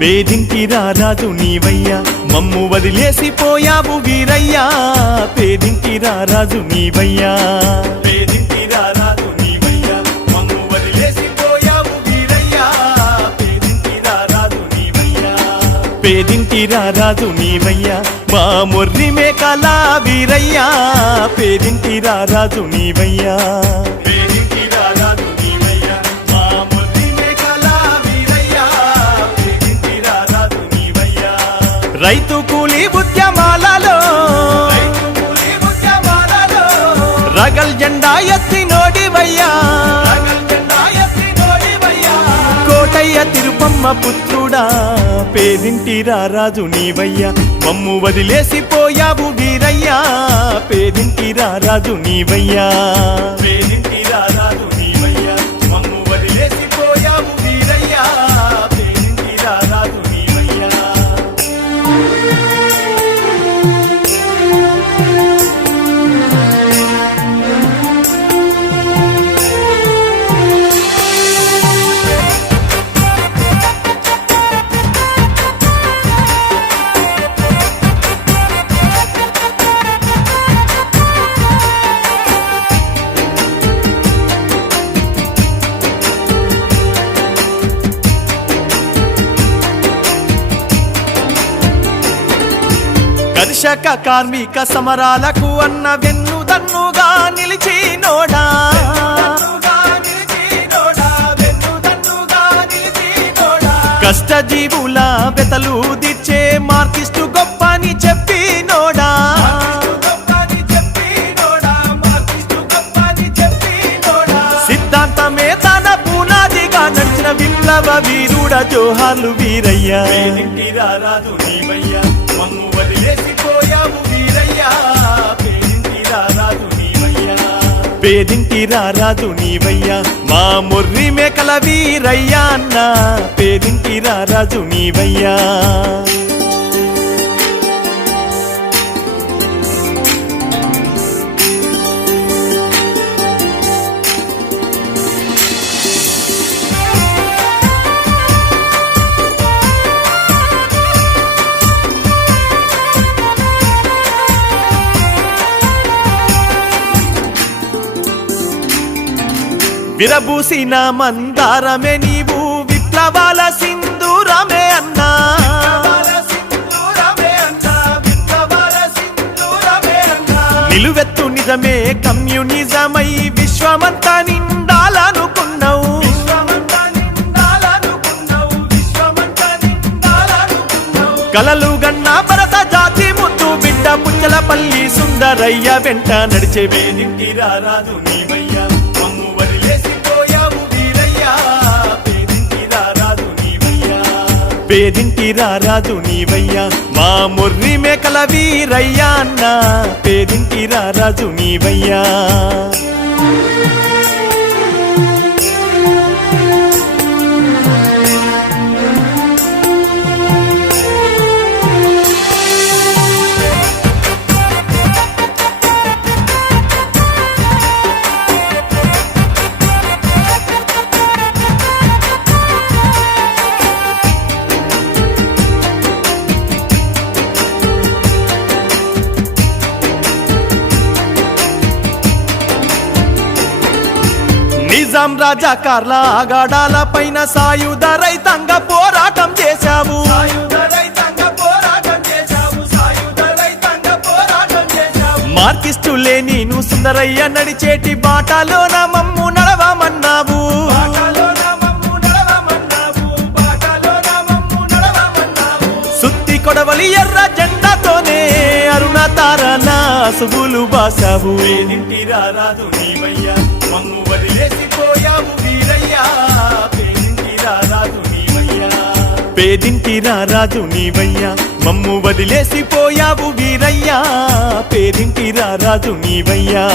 పేదింటి రారాజు నీవయ్యా మమ్ము వదిలేసిపోయావు వీరయ్యా పేదింటి రారాజు నీవయ్యా పేదింటి రారాజు నీవయ్యా మమ్ము వదిలేసిపోయావు వీరయ్యా పేదింటి రారాజు నీవయ్యా పేదింటి రారాజు నీవయ్యా మా మొర్రి మేకల వీరయ్యా పేదింటి రారాజు నీవయ్యా రైతు కూలి ఉద్యమాలలో రగల్ జెండా ఎత్తి నోడివయ్యా కోటయ్య తిరుపమ్మ పుత్రుడా పేదింటి రారాజు నీవయ్యా మమ్ము వదిలేసిపోయావు వీరయ్యా పేదింటి రారాజు నీవయ్యా పేదింటి రారాజు నీవయ్యా మమ్ము వదిలేసిపోయావు వీరయ్యా పేదింటి రారాజు నీవయ్యా కర్షక కార్మిక సమరాలకు అన్న వెన్నుదన్నుగా నిలిచినోడా కష్టజీవుల బెతలు దిచ్చే మార్కిస్టు గొప్పని చెప్పినోడా సిద్ధాంతమే తన పునాదిగా నడిచిన విప్లవ వీరుడ జోహార్లు వీరయ్యా రారాజు నీవయ్యా మమ్ము వదిలేసిపోయావు వీరయ్యా పేదింటి రారాజు నీవయ్యా పేదింటి రారాజు నీవయ్యా మా మొర్రి మేకల వీరయ్యా అన్న పేదింటి రారాజు నీవయ్యా విరబూసిన మందారమే నీవు విప్లవాల సింధూరమే అన్నా నిలువెత్తు నిజమే కమ్యూనిజమై విశ్వమంతా నిండాలనుకున్నావు కలలు గన్న భరత జాతి ముద్దు బిడ్డ పుచ్చలపల్లి సుందరయ్య వెంట నడిచే పేదింటి రారాజు నీవయ్యా పేదింటి రారాజు నీవయ్యా మా మొర్రి మేకల వీరయ్యా అన్న పేదింటి రారాజు నీవయ్యా నిజాం రాజాకార్ల ఆగాడాల పైన సాయుధ రైతాంగ పోరాటం చేశావు మార్కిస్టులే నీను సుందరయ్య నడిచేటి బాటలోన మమ్ము నడవమన్నావు సుత్తి కొడవలి ఎర్ర జెండాతోనే అరుణ తారన సుబులు బాసావు పేదింటి రారాజు నీవయ్యా మమ్ము వదిలేసిపోయావు వీరయ్యా పేదింటి రారాజు నీవయ్యా పేదింటి రారాజు నీవయ్యా మమ్ము వదిలేసిపోయావు వీరయ్యా పేదింటి రారాజు నీవయ్యా